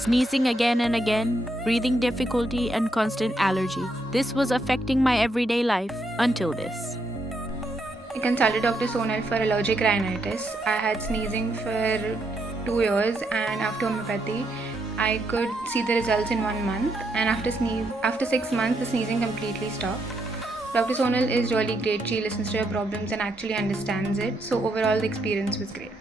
Sneezing again and again, breathing difficulty, and constant allergy. This was affecting my everyday life until this. I consulted Dr. Sonal for allergic rhinitis. I had sneezing for 2 years, and after homeopathy, I could see the results in 1 month. And after 6 months, the sneezing completely stopped. Dr. Sonal is really great. She listens to your problems and actually understands it. So overall, the experience was great.